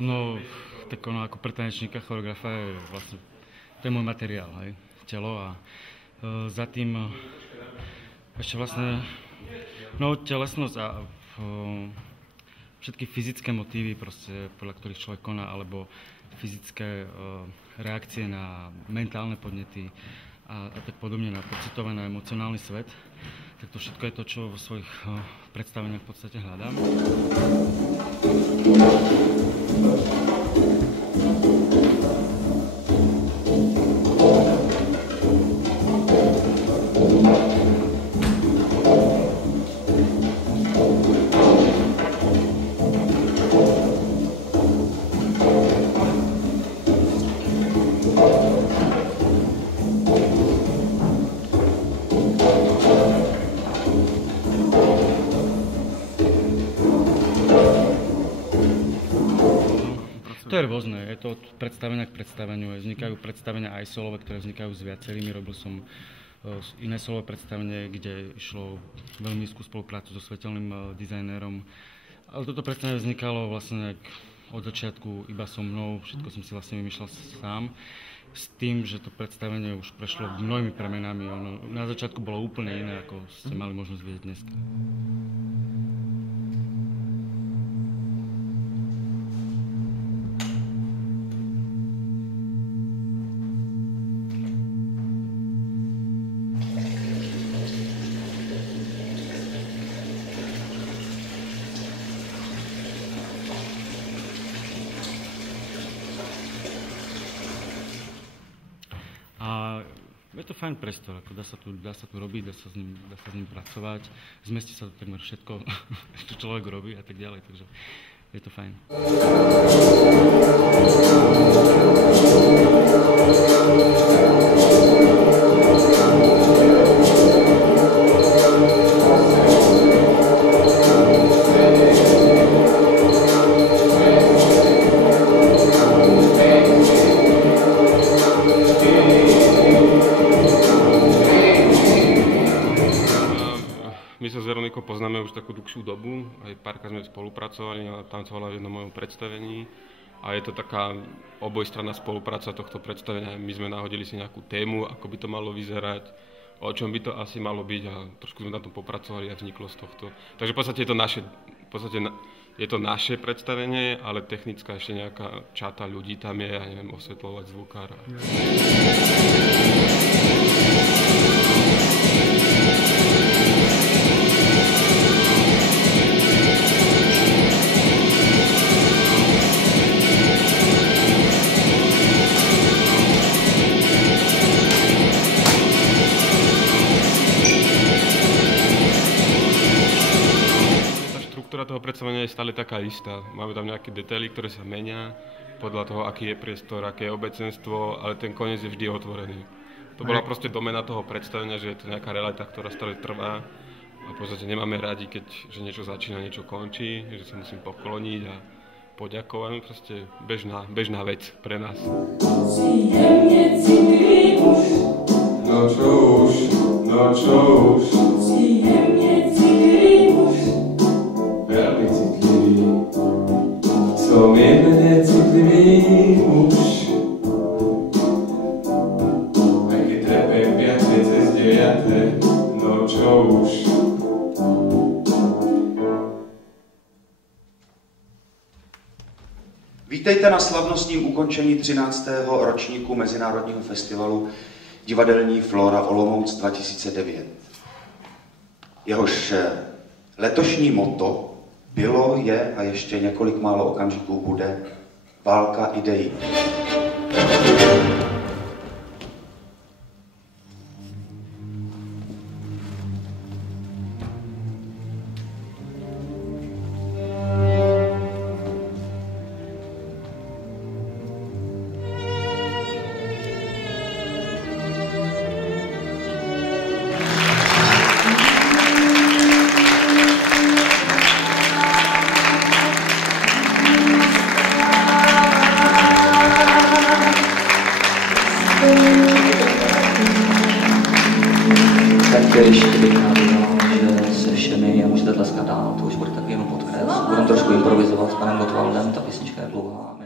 No, tak ono ako pre tanečníka choreografa je vlastne, to je môj materiál, hej, telo a za tým ešte vlastne, no telesnosť a všetky fyzické motívy, proste, podľa ktorých človek koná, alebo fyzické reakcie na mentálne podnety a tak podobne, na pocitový, na emocionálny svet, tak to všetko je to, čo vo svojich predstaveniach v podstate hľadám. To je rôzne, je to od predstavenia k predstaveniu. Vznikajú predstavenia aj solové, ktoré vznikajú s viacerými. Robil som iné solové predstavenie, kde išlo veľmi nízku spoluprácu so svetelným dizajnérom. Ale toto predstavenie vznikalo vlastne od začiatku iba so mnou, všetko som si vlastne vymýšľal sám. S tým, že to predstavenie už prešlo mnohými premenami. Ono na začiatku bolo úplne iné, ako ste mali možnosť vidieť dnes. A je to fajn priestor, ako dá sa tu robiť, dá sa s ním pracovať, zmestí sa tu takmer všetko, čo človek robí a tak ďalej, takže je to fajn. My sa s Veronikou poznáme už takú dlhšiu dobu, aj párkrát sme spolupracovali a tancovala v jednom mojom predstavení a je to taká obojstranná spolupráca tohto predstavenia. My sme nahodili si nejakú tému, ako by to malo vyzerať, o čom by to asi malo byť a trošku sme na tom popracovali a vzniklo z tohto. Takže v podstate je to naše predstavenie, ale technická ešte nejaká čata ľudí tam je, ja neviem, osvetľovať zvukára. Toho predstavenia je stále taká istá. Máme tam nejaké detaily, ktoré sa menia podľa toho, aký je priestor, aké je obecenstvo, ale ten koniec je vždy otvorený. To bola proste domena toho predstavenia, že je to nejaká realita, ktorá stále trvá a v podstate nemáme radi, že niečo začína, niečo končí, že sa musím pokloniť a poďakovať. Proste bežná vec pre nás. No čo už. Veľmi citlivý, som jemne citlivý muž. Aj keď trepem 5 cez 9, no čo už. Vítejte na slavnostním ukončení 13. ročníku Mezinárodního festivalu Divadelní Flora Olomouc 2009. Jehož letošní motto bylo, je a ještě několik málo okamžiků bude válka ideí. Tak ještě bych rád, že se všemi a můžete tleskat dál, to už bude takový jenom podkres. Budeme trošku improvizoval s panem Gottwaldem, ta písnička je dlouhá.